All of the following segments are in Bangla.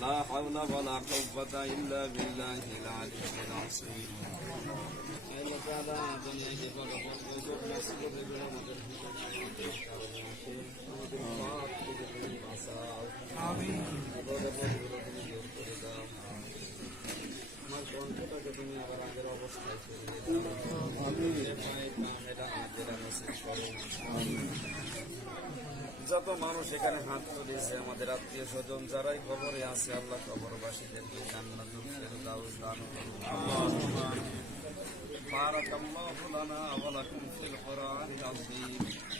لا حول ولا قوة إلا بالله العلي العظيم Allah Taala dunia ke bawah untuk masuk ke dalam Amin. যত মানুষ এখানে হাত তুলেছে আমাদের আত্মীয় স্বজন যারাই কবরে আছে আল্লাহ কবরবাসীদেরকে জান্নাতুল ফেরদাউস দান করুন। বারাকাল্লাহু লানা ওয়া লাকুম ফিল কোরআনিল আযীম।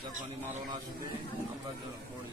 যখনই মরণ আসবে আমরা যখন পড়ি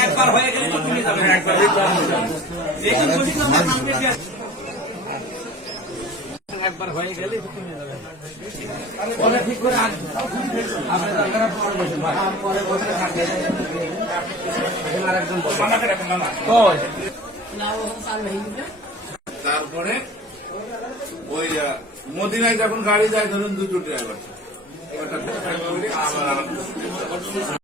একবার হয়ে গেলে তুমি যাবে একবার হয়ে গেলে তুমি যাবে পরে ঠিক করে পরে বসে থাকবে তারপরে ওই মদিনায় যখন গাড়ি যায় ধরুন দুটো ড্রাইভার